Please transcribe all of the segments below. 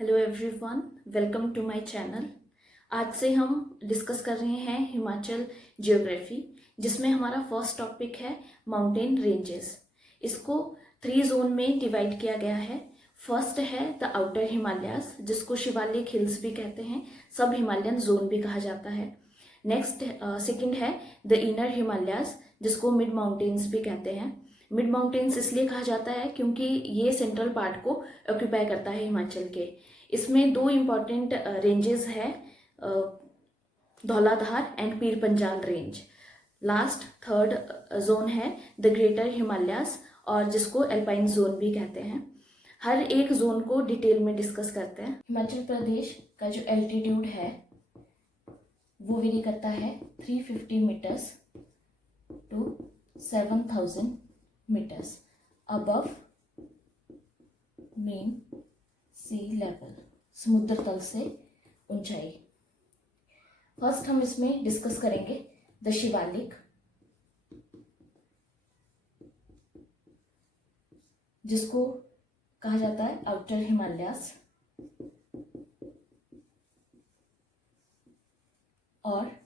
Hello everyone, welcome to my channel. आज से हम डिस्कस कर रहे हैं हिमाचल जियोग्राफी, जिसमें हमारा फर्स्ट टॉपिक है माउंटेन रेंजेस। इसको 3 जोन में डिवाइड किया गया है। फर्स्ट है द आउटर हिमालयाज, जिसको शिवालिक हिल्स भी कहते हैं, सब हिमालयन जोन भी कहा जाता है। नेक्स्ट सेकंड है द इनर हिमालयाज, जिसको मिड माउंटेन्स भी कहते हैं। मिड माउंटेन्स इसलिए कहा जाता है क्योंकि ये सेंट्रल पार्ट को ऑक्यूपाई करता है हिमाचल के। इसमें 2 इम्पॉर्टेंट रेंजेस है, Dhauladhar and Pir Panjal range. Last third zone है द ग्रेटर हिमालयास, और जिसको एल्पाइन जोन भी कहते हैं। हर एक जोन को डिटेल में डिस्कस करते हैं। हिमाचल प्रदेश का जो एल्टीट्यूड है वो वेरी करता है 350 metres to 7000 metres above mean sea level, समुद्र तल से ऊंचाई। फर्स्ट हम इसमें डिस्कस करेंगे द शिवालिक, जिसको कहा जाता है आउटर हिमालयास, और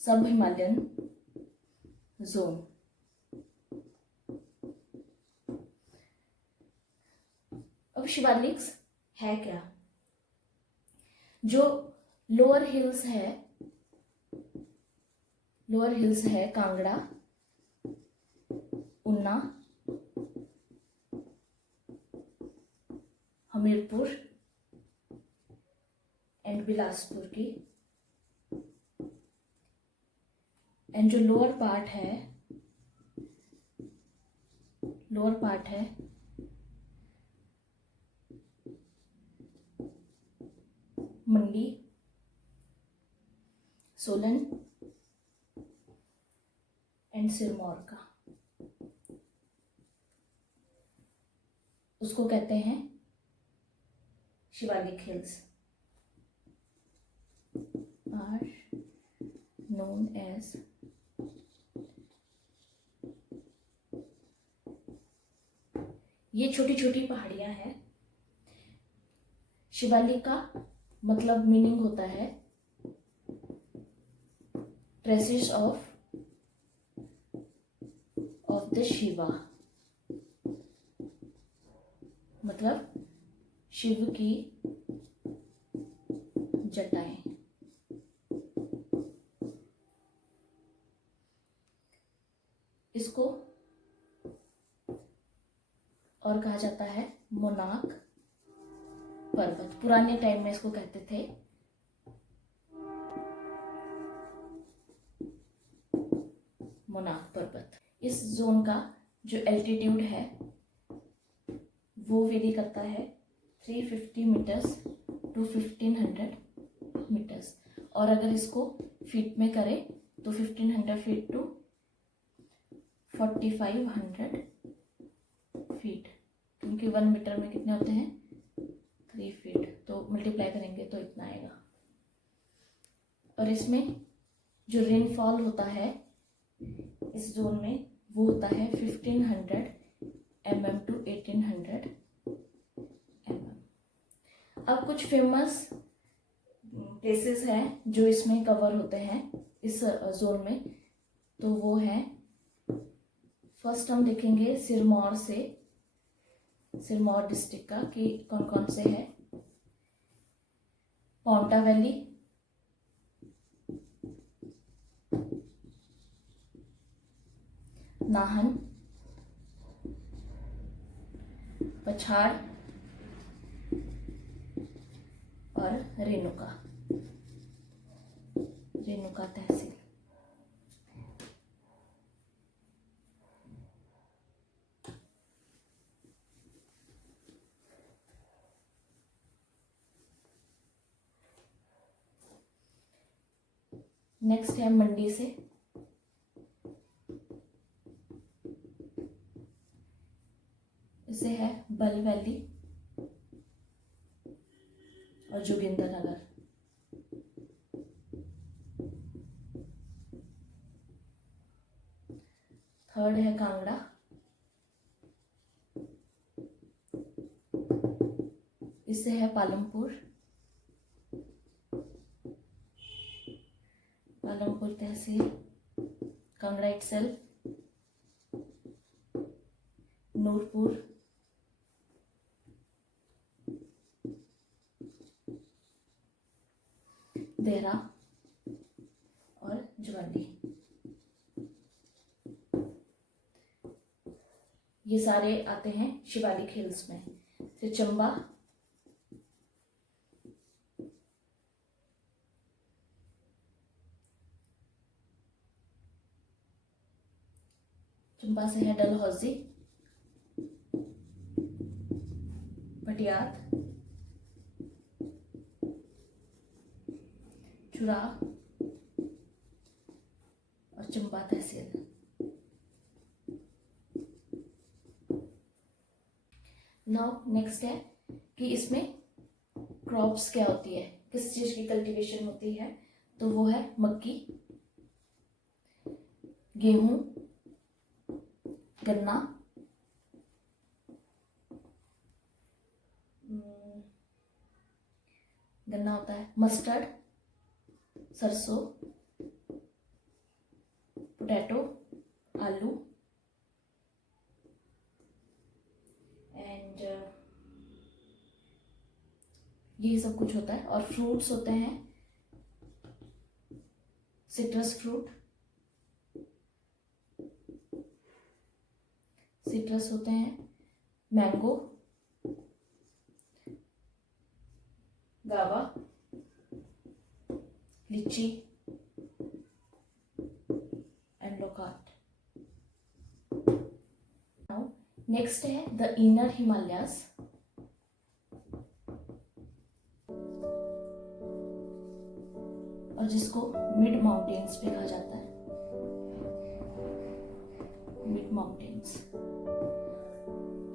सब हिमालयन जोन। अब शिवालिक्स है क्या? जो लोअर हिल्स है कांगड़ा, ऊना, हमीरपुर एंड बिलासपुर की, एंड जो लोअर पार्ट है मंडी, सोलन एंड सिरमौर का, उसको कहते हैं Shivalik hills, are known as ये छोटी छोटी पहाड़ियां हैं। शिवालिक का मतलब मीनिंग होता है ट्रेसेस ऑफ द शिवा, मतलब शिव की जटाएं। इसको और कहा जाता है मोनाक पर्वत। पुराने टाइम में इसको कहते थे मोनाक पर्वत। इस जोन का जो एल्टीट्यूड है वो वेरी करता है 350 मीटर्स टू 1500 मीटर्स, और अगर इसको फीट में करें तो 1500 फीट टू 4500 फीट, क्योंकि 1 मीटर में कितने होते हैं 3 फीट, तो मल्टीप्लाई करेंगे तो इतना आएगा। और इसमें जो रेनफॉल होता है इस जोन में वो होता है 1500 mm टू 1800 mm। अब कुछ फेमस प्लेसेस हैं जो इसमें कवर होते हैं इस जोन में, तो वो है, फर्स्ट हम देखेंगे सिरमौर डिस्ट्रिक्ट का कि कौन कौन से है। पाउंटा वैली, नाहन, पछाड़ और रेणुका तहसील। नेक्स्ट है मंडी से, इसे है बल वैली और जोगिंदरनगर। थर्ड है कांगड़ा, इससे है पालमपुर, पालमपुर तहसील, कांगड़ा itself, नूरपुर, देहरा और ज्वाली। ये सारे आते हैं शिवालिक हिल्स में। फिर चंबा, चंबा से है डलहौजी, पटियाला, चुरा और चंबा तहसील। नाउ नेक्स्ट है कि इसमें क्रॉप्स क्या होती है, किस चीज की कल्टीवेशन होती है। तो वो है मक्की, गेहूं, गन्ना, गन्ना होता है, मस्टर्ड, सरसों, पोटैटो, आलू एंड ये सब कुछ होता है। और फ्रूट्स होते हैं सिट्रस फ्रूट, सिट्रस होते हैं मैंगो, गावा, लीची एंड लोकाट। नाउ नेक्स्ट है द इनर हिमालयास। और जिसको मिड माउंटेन्स भी कहा जाता है, मिड माउंटेन्स।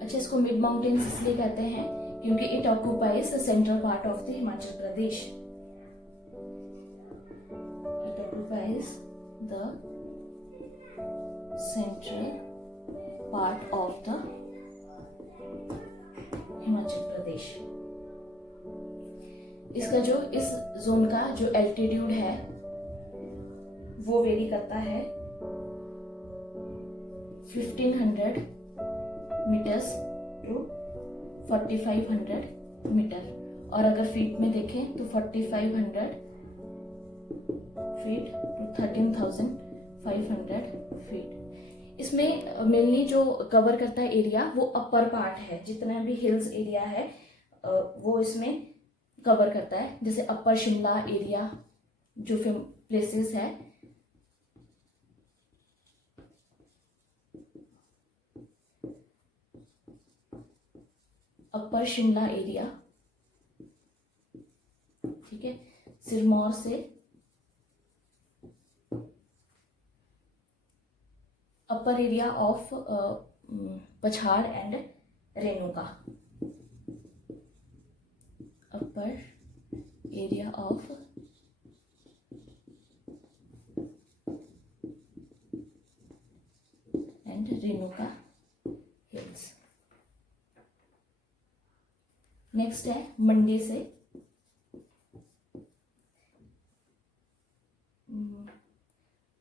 अच्छा, इसको मिड माउंटेन्स इसलिए कहते हैं क्योंकि it occupies the central part of the Himachal Pradesh. It occupies the central part of the Himachal Pradesh. इसका जो इस जोन का जो एल्टीट्यूड है वो वेरी करता है 1500 मीटर्स टू 4500 मीटर। और अगर फीट में देखें तो 4500 फीट टू 13,500 फीट। इसमें मेनली जो कवर करता है एरिया वो अपर पार्ट है, जितना भी हिल्स एरिया है वो इसमें कवर करता है। जैसे अपर शिमला एरिया जो प्लेसेस है, अपर शिमला एरिया, ठीक है, सिरमौर से अपर एरिया ऑफ पछाड़ and Renuka, upper area of and Renuka hills. Next है मंडी से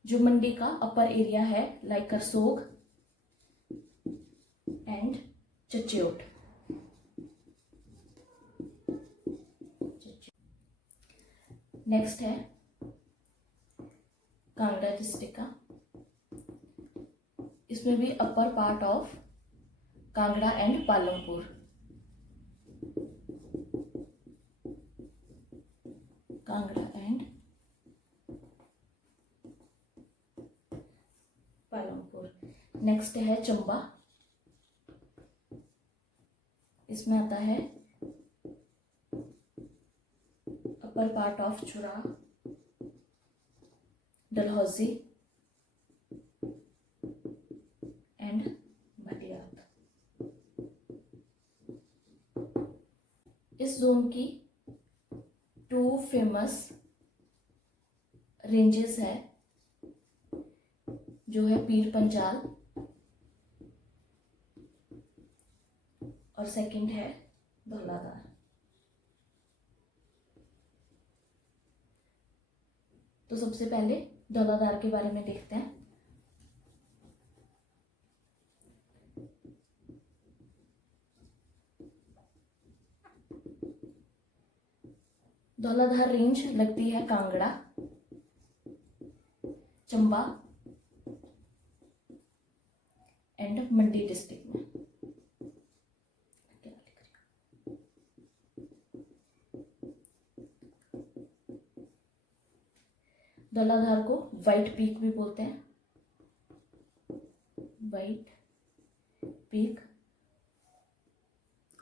जो मंडी का अपर एरिया है like Karsog and Chachyot. Next है कांगड़ा डिस्ट्रिक्ट का, इसमें भी upper part of Kangra and Palampur, Kangra and Palampur. Next है चंबा, इसमें आता है अपर पार्ट ऑफ चुरा, डलहौजी एंड भटियात। इस जोन की 2 फेमस रेंजेस है, जो है पीर पंजाल और सेकंड है धौलाधार। तो सबसे पहले धौलाधार के बारे में देखते हैं। धौलाधार रेंज लगती है Kangra, Chamba and Mandi district में। धौलाधार को व्हाइट पीक भी बोलते हैं, व्हाइट पीक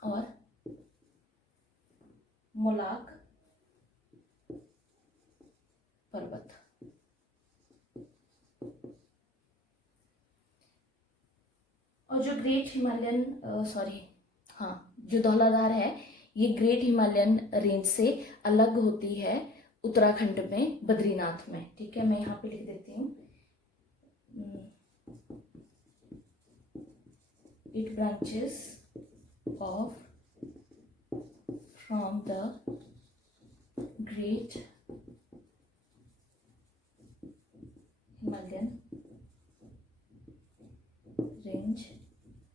और मोलाक पर्वत। और जो ग्रेट हिमालयन जो धौलाधार है ये ग्रेट हिमालयन रेंज से अलग होती है उत्तराखंड में बद्रीनाथ में। ठीक है, मैं यहाँ पे लिख देती हूँ, it branches off from the great Himalayan range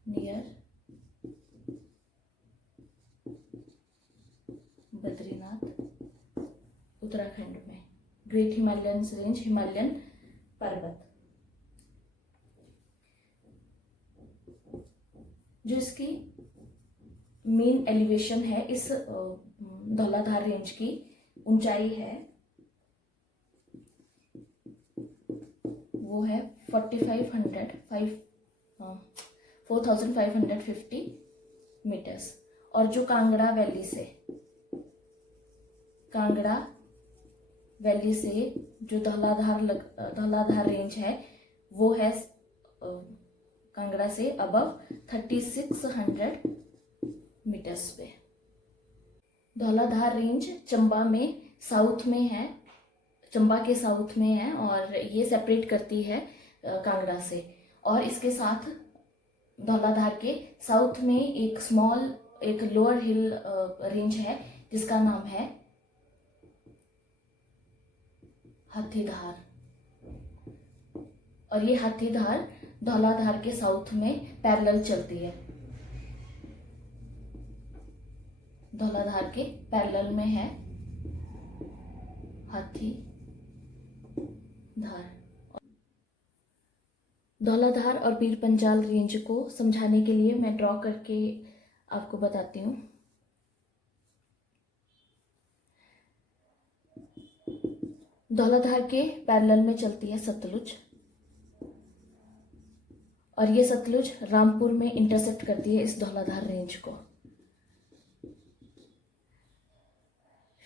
near Badrinath Uttarakhand में। ग्रेट हिमालयन रेंज, हिमालयन पर्वत। जो इसकी मेन एलिवेशन है, इस धौलाधार रेंज की ऊंचाई है वो है 4550 मीटर्स। और जो कांगड़ा वैली से जो धौलाधार रेंज है वो है कांगड़ा से अबव 3600 मीटर्स पे। धौलाधार रेंज चंबा के साउथ में है और ये सेपरेट करती है कांगड़ा से। और इसके साथ धौलाधार के साउथ में एक लोअर हिल रेंज है जिसका नाम है हाथीधार। और ये हाथीधार धौलाधार के साउथ में पैरेलल चलती है, धौलाधार के पैरेलल में है हाथीधार। धौलाधार और पीर पंजाल रेंज को समझाने के लिए मैं ड्रॉ करके आपको बताती हूँ। धौलाधार के पैरेलल में चलती है सतलुज और ये सतलुज रामपुर में इंटरसेक्ट करती है इस धौलाधार रेंज को।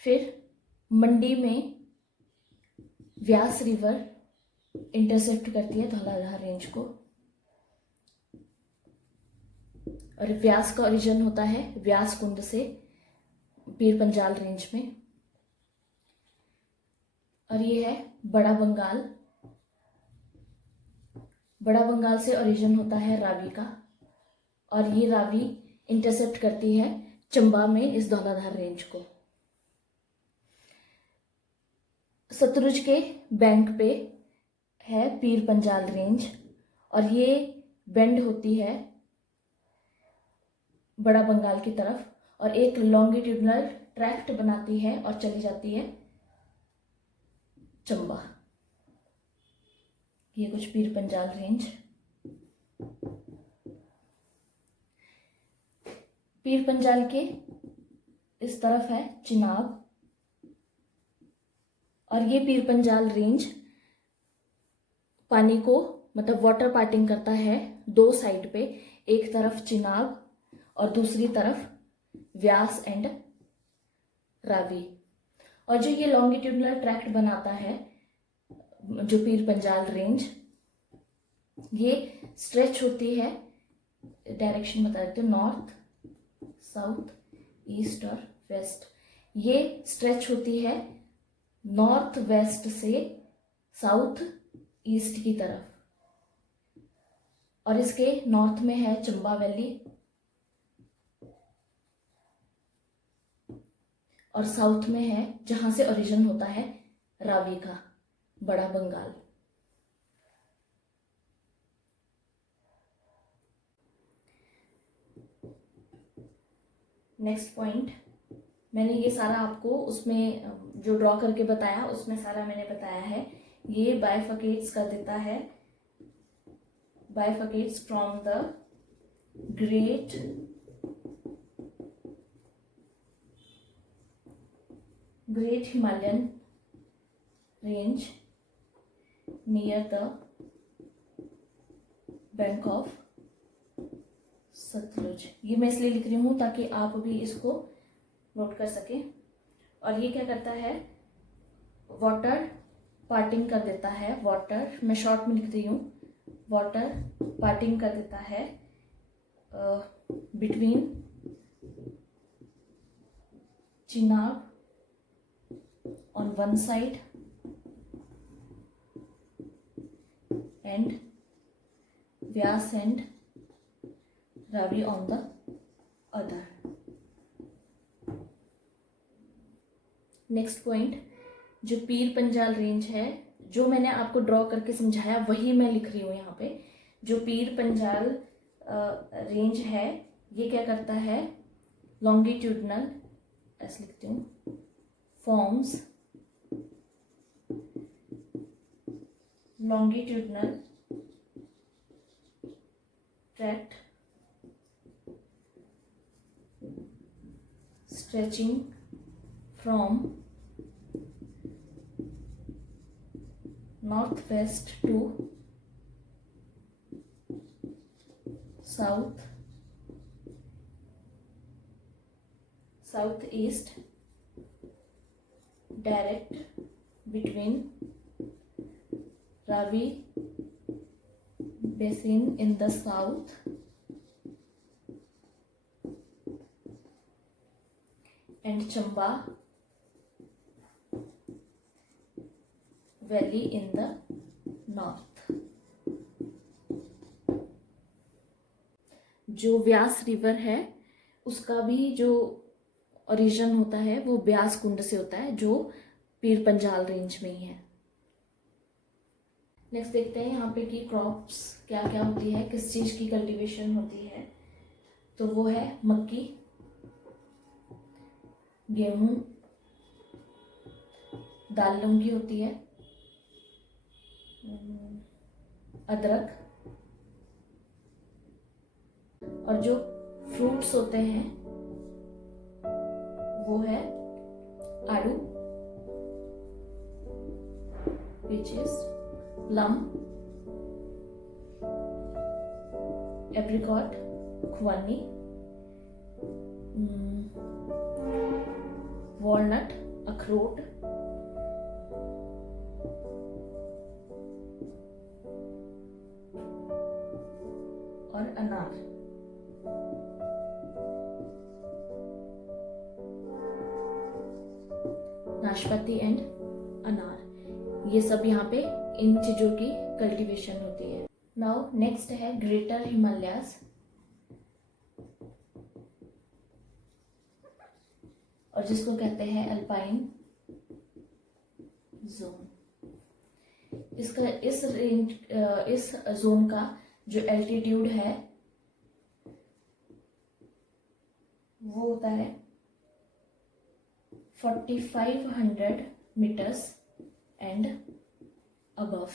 फिर मंडी में व्यास रिवर इंटरसेप्ट करती है धौलाधार रेंज को और व्यास का ओरिजिन होता है व्यास कुंड से पीर पंजाल रेंज में। और ये है बड़ा बंगाल से ओरिजिन होता है रावी का और ये रावी इंटरसेप्ट करती है चंबा में इस धौलाधार रेंज को। सतलुज के बैंक पे है पीर पंजाल रेंज और ये बेंड होती है बड़ा बंगाल की तरफ और एक लॉन्गिट्यूडनल ट्रैक्ट बनाती है और चली जाती है चंबा। ये कुछ पीर पंजाल रेंज। पीर पंजाल के इस तरफ है चिनाब और ये पीर पंजाल रेंज पानी को मतलब वाटर पार्टिंग करता है दो साइड पे, एक तरफ चिनाब और दूसरी तरफ व्यास एंड रावी। और जो ये लॉन्गिट्यूडनल ट्रैक्ट बनाता है जो पीर पंजाल रेंज, ये स्ट्रेच होती है, डायरेक्शन बता देते हो, नॉर्थ साउथ ईस्ट और वेस्ट। ये स्ट्रेच होती है नॉर्थ वेस्ट से साउथ ईस्ट की तरफ और इसके नॉर्थ में है चंबा वैली और साउथ में है जहां से ओरिजिन होता है रावी का, बड़ा बंगाल। नेक्स्ट पॉइंट, मैंने ये सारा आपको उसमें जो ड्रॉ करके बताया उसमें सारा मैंने बताया है। ये बाइफर्केट्स कर देता है, bifurcates from the great Himalayan range near the bank of Sutlej. ये मैं इसलिए लिख रही हूँ ताकि आप भी इसको नोट कर सकें। और ये क्या करता है, वाटर पार्टिंग कर देता है, वाटर मैं शॉर्ट में लिख रही हूँ, वाटर पार्टिंग कर देता है between Chenab on one side and Vyas and Ravi on the other. Next point, जो पीर पंजाल रेंज है, जो मैंने आपको ड्रॉ करके समझाया वही मैं लिख रही हूँ यहाँ पे। जो पीर पंजाल रेंज है ये क्या करता है, लॉन्गिट्यूडनल, ऐसे लिखती हूँ, forms longitudinal tract stretching from northwest to southeast, direct between Ravi Basin in the south and Chamba Valley in the north. जो व्यास रिवर है उसका भी जो ओरिजिन होता है वो ब्यास कुंड से होता है, जो पीर पंजाल रेंज में ही है। नेक्स्ट देखते हैं यहाँ पे कि क्रॉप्स क्या क्या होती है, किस चीज़ की कल्टीवेशन होती है। तो वो है मक्की, गेहूं, दाल लौंगी होती है, अदरक, और जो फ्रूट्स होते हैं वो है आड़ू, peaches, plum, apricot, खुबानी, वॉलनट, अखरोट, और अनार। नाशपाती एंड अनार, ये सब यहाँ पे इन चीजों की कल्टीवेशन होती है। नाउ नेक्स्ट है ग्रेटर हिमालयाज, और जिसको कहते हैं अल्पाइन जोन। इसका इस जोन का जो एल्टीट्यूड है वो होता है 4500 मीटर्स एंड अबव।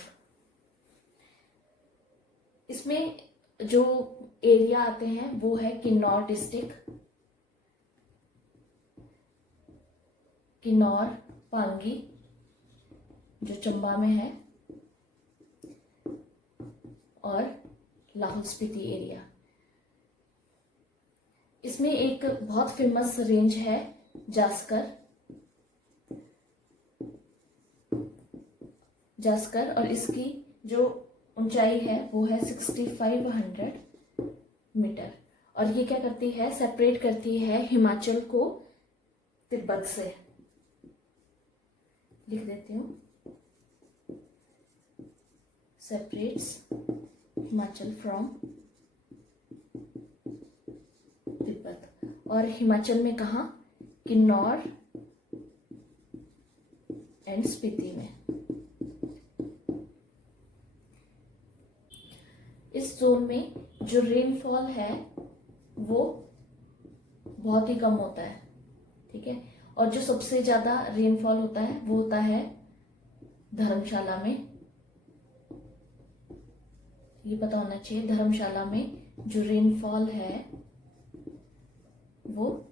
इसमें जो एरिया आते हैं वो है किन्नौर डिस्ट्रिक्ट, किन्नौर, पांगी जो चंबा में है, और लाहौल स्पीति एरिया। इसमें एक बहुत फेमस रेंज है जास्कर, और इसकी जो ऊंचाई है वो है 6500 मीटर। और ये क्या करती है, सेपरेट करती है हिमाचल को तिब्बत से। लिख देती हूँ, सेपरेट्स हिमाचल फ्रॉम तिब्बत। और हिमाचल में कहाँ, किन्नौर एंड स्पीति में। इस जोन में जो रेनफॉल है वो बहुत ही कम होता है, ठीक है। और जो सबसे ज्यादा रेनफॉल होता है वो होता है धर्मशाला में। ये पता होना चाहिए, धर्मशाला में जो रेनफॉल है वो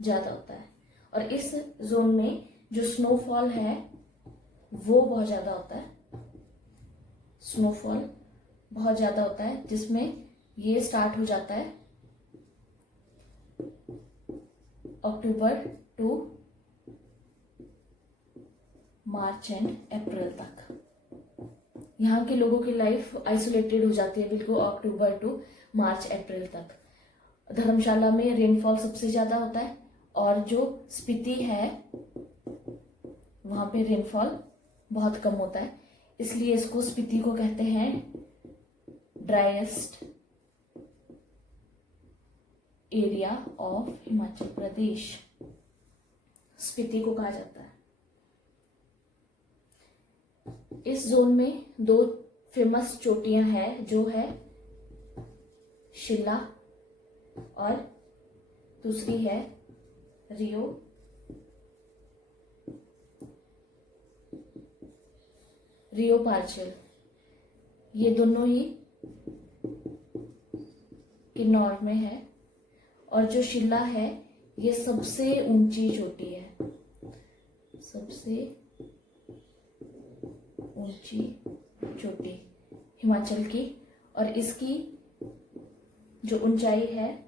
ज्यादा होता है। और इस जोन में जो स्नोफॉल है वो बहुत ज्यादा होता है, स्नोफॉल बहुत ज्यादा होता है, जिसमें ये स्टार्ट हो जाता है अक्टूबर टू मार्च एंड अप्रैल तक। यहाँ के लोगों की लाइफ आइसोलेटेड हो जाती है बिल्कुल अक्टूबर टू मार्च अप्रैल तक। धर्मशाला में रेनफॉल सबसे ज्यादा होता है और जो स्पीति है वहां पे रेनफॉल बहुत कम होता है, इसलिए इसको स्पीति को कहते हैं driest area of Himachal Pradesh. Spiti को कहा जाता है। इस जोन में दो फेमस चोटियां हैं, जो है शिला और दूसरी है रियो पार्चल। ये दोनों ही किन्नौर में है। और जो शिला है ये सबसे ऊंची चोटी है, सबसे ऊंची चोटी हिमाचल की। और इसकी जो ऊंचाई है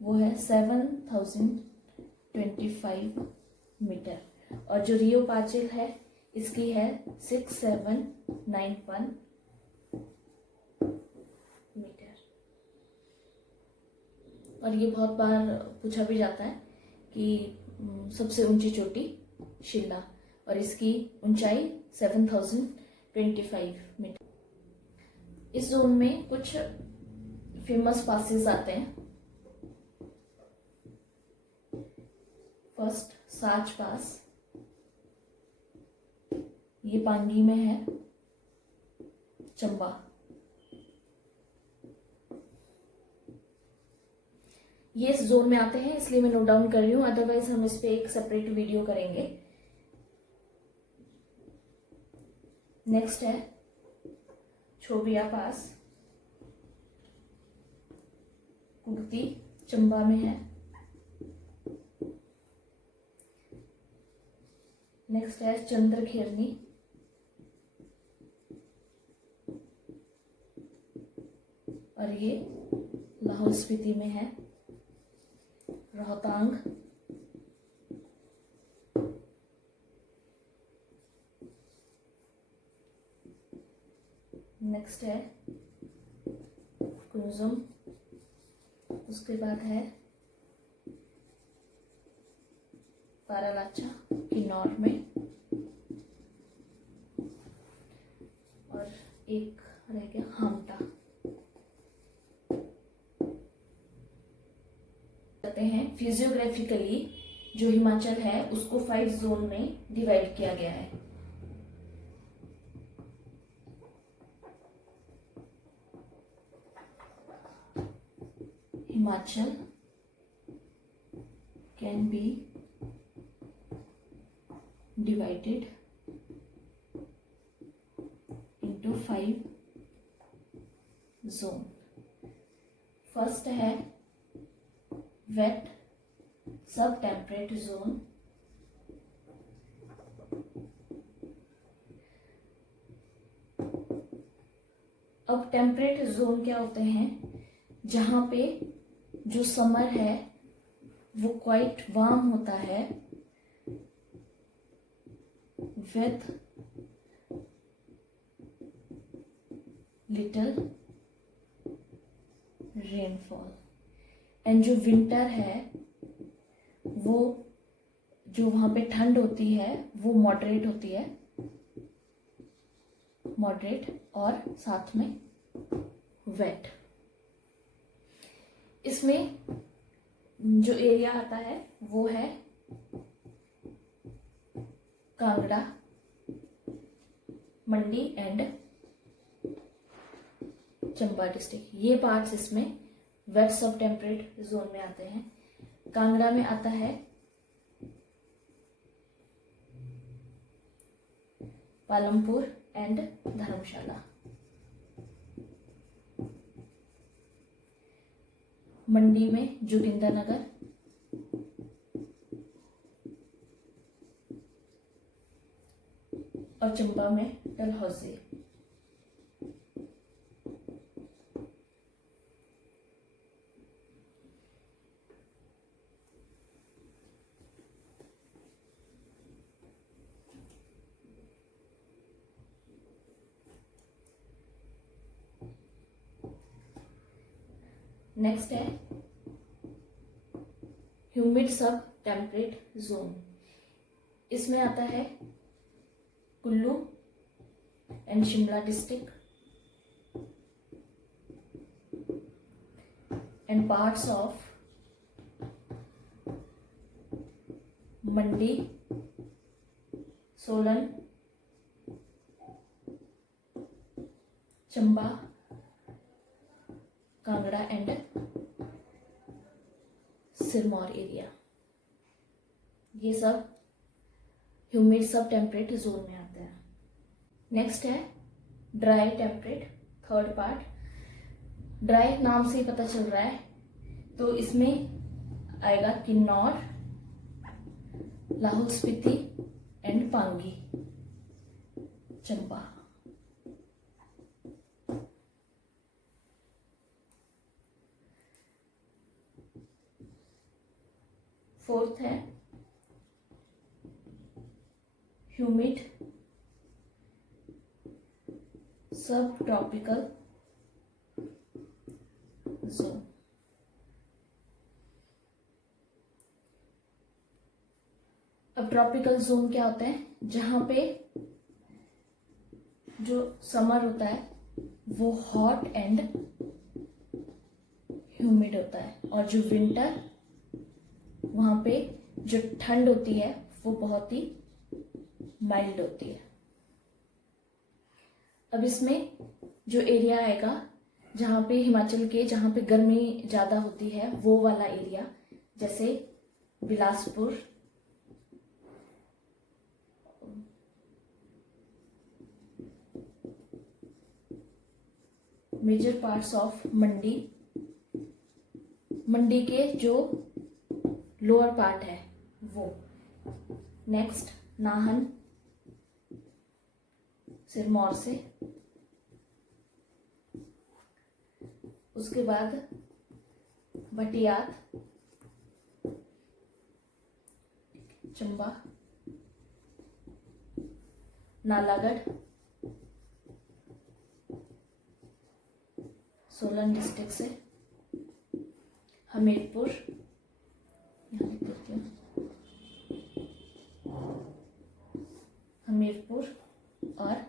वो है 7025 मीटर। और जो रियो पार्चल है इसकी है 6791 मीटर। और ये बहुत बार पूछा भी जाता है कि सबसे ऊंची चोटी शिला, और इसकी ऊंचाई 7025 मीटर। इस जोन में कुछ फेमस पासेस आते हैं। फर्स्ट साच पास, ये पांगी में है, चंबा। ये इस जोन में आते हैं इसलिए मैं नोट डाउन कर रही हूं, अदरवाइज हम इस पे एक सेपरेट वीडियो करेंगे। नेक्स्ट है छोबिया पास, कुर्ती चंबा में है। नेक्स्ट है चंद्रखेरनी, और ये लाहौल स्पीति में है। रोहतांग, नेक्स्ट है कुंजुम, उसके बाद है पारालाचा किन्नौर में, और एक रह गया हामटा। कहते हैं फिजियोग्राफिकली जो हिमाचल है उसको 5 जोन में डिवाइड किया गया है। Himachal can be divided into 5 zones. First है wet subtemperate zone, अब टेम्परेट जोन क्या होते हैं, जहां पे जो समर है वो क्वाइट वार्म होता है विथ लिटिल रेनफॉल, एंड जो विंटर है वो जो वहां पे ठंड होती है वो मॉडरेट होती है, मॉडरेट और साथ में वेट। इसमें जो एरिया आता है वो है कांगड़ा, मंडी एंड चंबा डिस्ट्रिक्ट, ये पार्ट्स इसमें वेट सब टेम्परेट जोन में आते हैं। कांगड़ा में आता है पालमपुर एंड धर्मशाला। मंडी में जोगिंदरनगर, और चंबा में डलहौजी। नेक्स्ट है ह्यूमिड सब टेम्परेट जोन। इसमें आता है Kullu and Shimla district and parts of Mandi, Solan, Chamba, Kangra and Sirmaur area. ये सब ह्यूमिड सब टेम्परेट जोन में आते हैं। नेक्स्ट है dry temperate, third part. Dry नाम से ही पता चल रहा है, तो इसमें आएगा किन्नौर, लाहौल स्पीति एंड पांगी, चंबा। फोर्थ है ह्यूमिड सब ट्रॉपिकल जोन। अब ट्रॉपिकल जोन क्या होता है? जहां पे जो समर होता है वो हॉट एंड ह्यूमिड होता है, और जो विंटर, वहां पे जो ठंड होती है वो बहुत ही माइल्ड होती है। अब इसमें जो एरिया आएगा जहाँ पे हिमाचल के, जहाँ पे गर्मी ज़्यादा होती है, वो वाला एरिया, जैसे बिलासपुर, मेजर पार्ट्स ऑफ मंडी, मंडी के जो लोअर पार्ट है वो। नेक्स्ट नाहन, सिरमौर से, उसके बाद भटियात, चंबा, नालागढ़, सोलन डिस्ट्रिक्ट से, हमीरपुर, यहाँ लिख देती हूँ, हमीरपुर और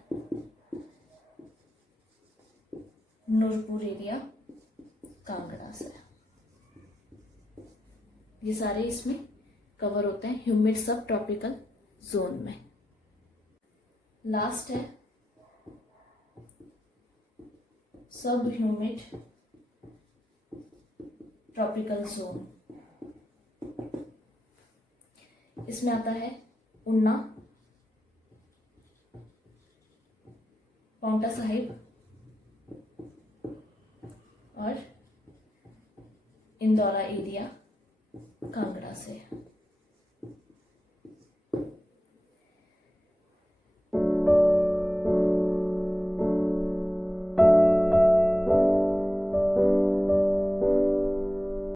नूरपुर एरिया कांगड़ा से। ये सारे इसमें कवर होते हैं ह्यूमिड सब ट्रॉपिकल जोन में। लास्ट है सब ह्यूमिड ट्रॉपिकल जोन। इसमें आता है ऊना, पाउंटा साहिब और इंदौरा एरिया कांगड़ा से।